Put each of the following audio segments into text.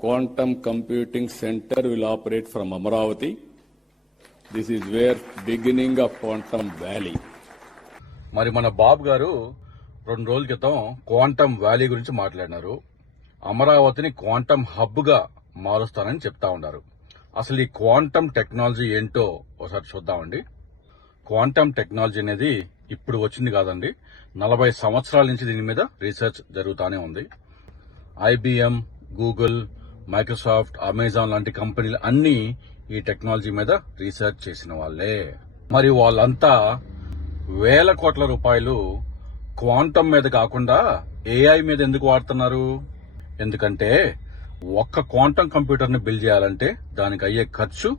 quantum computing center will operate from Amaravati. This is where beginning of Quantum Valley. మరి మన బాబు గారు 2 రోజుల క్రితం క్వాంటమ్ వ్యాలీ గురించి మాట్లాడినారు. అమరావతిని క్వాంటమ్ హబ్ గా మారుస్తానని చెప్తా ఉన్నారు. అసలు ఈ క్వాంటమ్ టెక్నాలజీ ఏంటో ఒకసారి చూద్దామండి. క్వాంటమ్ టెక్నాలజీ అనేది ఇప్పుడు వచ్చింది కాదండి, 40 సంవత్సరాల నుంచి దీని మీద రీసెర్చ్ జరుగుతూనే ఉంది. IBM, గూగుల్, మైక్రోసాఫ్ట్, అమెజాన్ లాంటి కంపెనీలు అన్ని ఈ టెక్నాలజీ మీద రీసెర్చ్ చేసిన వాళ్లే. మరి వాళ్ళంతా వేల కోట్ల రూపాయలు క్వాంటమ్ మీద కాకుండా AI మీద ఎందుకు వాడుతున్నారు? ఎందుకంటే ఒక్క క్వాంటమ్ కంప్యూటర్ ని బిల్డ్ చేయాలంటే దానికి అయ్యే ఖర్చు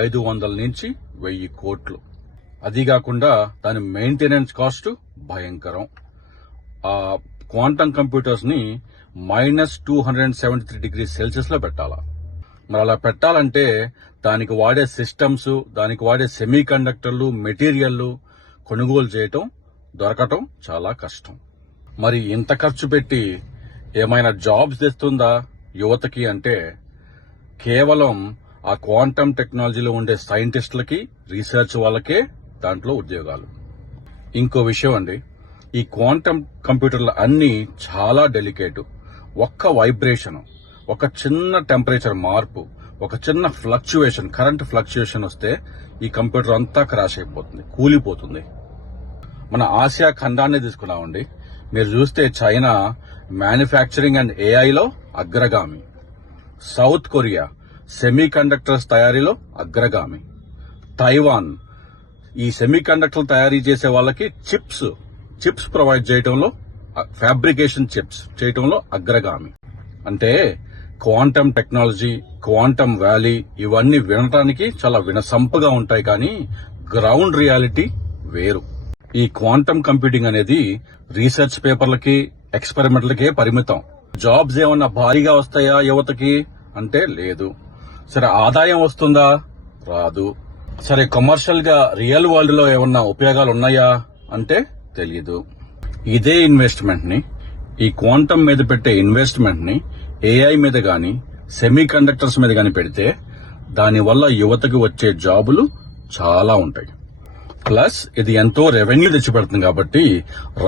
500 నుంచి 1000 కోట్లు. అది కాకుండా దాని మెయింటెనెన్స్ కాస్ట్ భయంకరం. ఆ క్వాంటమ్ కంప్యూటర్స్ ని -273°C లో పెట్టాలా? మరి అలా పెట్టాలంటే దానికి వాడే సిస్టమ్స్, దానికి వాడే సెమీ కండక్టర్లు, మెటీరియల్లు కొనుగోలు చేయటం, దొరకటం చాలా కష్టం. మరి ఇంత ఖర్చు పెట్టి ఏమైనా జాబ్స్ తెస్తుందా యువతకి అంటే కేవలం ఆ క్వాంటమ్ టెక్నాలజీలో ఉండే సైంటిస్టులకి, రీసెర్చ్ వాళ్ళకే దాంట్లో ఉద్యోగాలు. ఇంకో విషయం అండి, ఈ క్వాంటమ్ కంప్యూటర్లు అన్ని చాలా డెలికేట్. ఒక్క వైబ్రేషన్, ఒక చిన్న టెంపరేచర్ మార్పు, ఒక చిన్న ఫ్లక్చుయేషన్, కరెంట్ ఫ్లక్చుయేషన్ వస్తే ఈ కంప్యూటర్ అంతా క్రాష్ అయిపోతుంది, కూలిపోతుంది. మన ఆసియా ఖండాన్ని తీసుకున్నామండి. మీరు చూస్తే చైనా మ్యానుఫ్యాక్చరింగ్ అండ్ ఏఐలో అగ్రగామి, సౌత్ కొరియా సెమీ కండక్టర్స్ తయారీలో అగ్రగామి, తైవాన్ ఈ సెమీ కండక్టర్లు తయారీ చేసే వాళ్ళకి చిప్స్ ప్రొవైడ్ చేయడంలో, ఫ్యాబ్రికేషన్ చిప్స్ చేయడంలో అగ్రగామి. అంటే క్వాంటమ్ టెక్నాలజీ, క్వాంటమ్ వ్యాలీ ఇవన్నీ వినటానికి చాలా వినసంపుగా ఉంటాయి, కానీ గ్రౌండ్ రియాలిటీ వేరు. ఈ క్వాంటమ్ కంప్యూటింగ్ అనేది రీసెర్చ్ పేపర్లకి, ఎక్స్పెరిమెంట్లకే పరిమితం. జాబ్స్ ఏమన్నా భారీగా వస్తాయా యువతకి అంటే లేదు. సరే ఆదాయం వస్తుందా? రాదు. సరే కమర్షియల్ గా రియల్ వరల్డ్ లో ఏమన్నా ఉపయోగాలు ఉన్నాయా అంటే తెలియదు. ఇదే ఇన్వెస్ట్మెంట్ ని, ఈ క్వాంటమ్ మీద పెట్టే ఇన్వెస్ట్మెంట్ ని AI మీద గాని, సెమీ కండక్టర్స్ మీద గాని పెడితే దానివల్ల యువతకు వచ్చే జాబులు చాలా ఉంటాయి. ప్లస్ ఇది ఎంతో రెవెన్యూ తెచ్చిపెడుతుంది కాబట్టి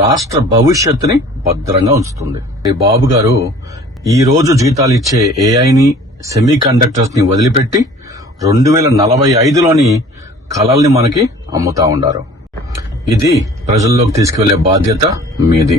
రాష్ట్ర భవిష్యత్తుని భద్రంగా ఉంచుతుంది. ఈ బాబు గారు ఈ రోజు జీతాలు ఇచ్చే AIని, సెమీ కండక్టర్స్ ని వదిలిపెట్టి 2045లోని కలల్ని మనకి అమ్ముతా ఉండారు. ఇది ప్రజల్లోకి తీసుకువెళ్లే బాధ్యత మీది.